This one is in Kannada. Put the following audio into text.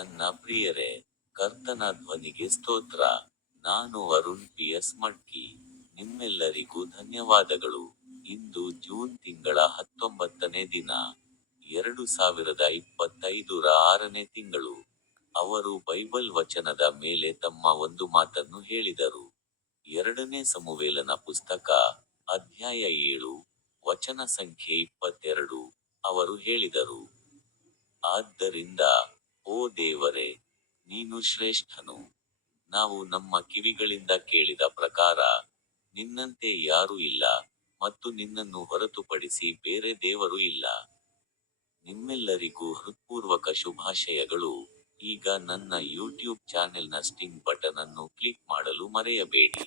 ನನ್ನ ಪ್ರಿಯರೇ, ಕರ್ತನ ಧ್ವನಿಗೆ ಸ್ತೋತ್ರ. ನಾನು ಅರುಣ್ PS ಮಡ್ಕಿ. ನಿಮ್ಮೆಲ್ಲರಿಗೂ ಧನ್ಯವಾದಗಳು. ಇಂದು ಜೂನ್ ತಿಂಗಳ 19ನೇ ದಿನ, 2025ರ 6ನೇ ತಿಂಗಳು. ಅವರು ಬೈಬಲ್ ವಚನದ ಮೇಲೆ ತಮ್ಮ ಒಂದು ಮಾತನ್ನು ಹೇಳಿದರು. 2ನೇ ಸಮುವೇಲನ ಪುಸ್ತಕ, ಅಧ್ಯಾಯ 7, ವಚನ ಸಂಖ್ಯೆ 22. ಅವರು ಹೇಳಿದರು, ಆದ್ದರಿಂದ, ಓ ದೇವರೇ, ನೀನು ಶ್ರೇಷ್ಠನು. ನಾವು ನಮ್ಮ ಕಿವಿಗಳಿಂದ ಕೇಳಿದ ಪ್ರಕಾರ, ನಿನ್ನಂತೆ ಯಾರೂ ಇಲ್ಲ, ಮತ್ತು ನಿನ್ನನ್ನು ಹೊರತುಪಡಿಸಿ ಬೇರೆ ದೇವರು ಇಲ್ಲ. ನಿಮ್ಮೆಲ್ಲರಿಗೂ ಹೃತ್ಪೂರ್ವಕ ಶುಭಾಶಯಗಳು. ಈಗ ನನ್ನ ಯೂಟ್ಯೂಬ್ ಚಾನೆಲ್ನ ಸ್ಟಿಂಗ್ ಬಟನ್ ಅನ್ನು ಕ್ಲಿಕ್ ಮಾಡಲು ಮರೆಯಬೇಡಿ.